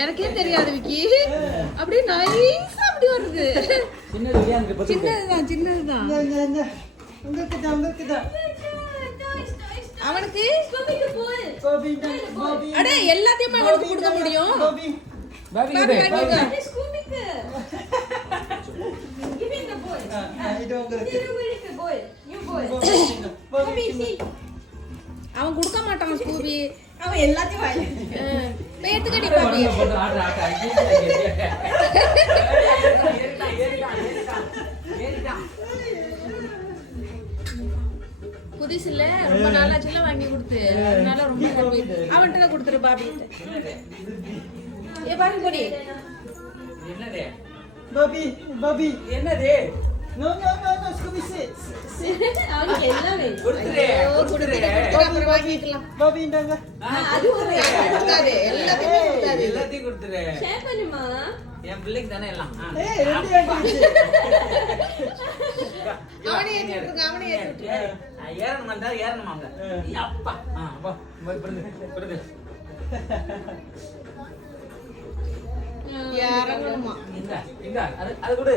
எனக்கே தெரியாது விக்கி. அப்படியே நைஸா அப்படி வருது. சின்னதுதான். அவனுக்கு அடே எல்லாத்தையும் அவனுக்கு கொடுக்க முடியும். அவன் கொடுக்க மாட்டான் ஸ்கூபி. அவன் எல்லாத்தையும் பேத்துக்கடி பாபி. புதுசு இல்ல, ரொம்ப நாளாச்சுல வாங்கி கொடுத்து, அதனால ரொம்ப ஹாப்பி. அவன்கிட்ட கொடுத்துரு பாபி. ஏ பாருங்க கொடி. என்னது பாபி? பாபி என்னது? No no no no Scooby சிட். அவனுக்கு எல்லாமே கொடுத்துரு. அப்புறம் வாங்கிக்கலாம். பாபி இந்தாங்க. அது ஒரு கொடுத்தாரு. எல்லாத்தையும் கொடுத்துரு. ஷேர் பண்ணுமா? என் பிள்ளைக்கு தானே எல்லாம். ஏய் ரெடி ஆயிடுச்சு. அவனே ஏத்திட்டு அவனே ஏத்திட்டு. ஏறணுமாங்க. அப்பா வா பிறகு யாரங்கணுமா? இங்க அது கொடு.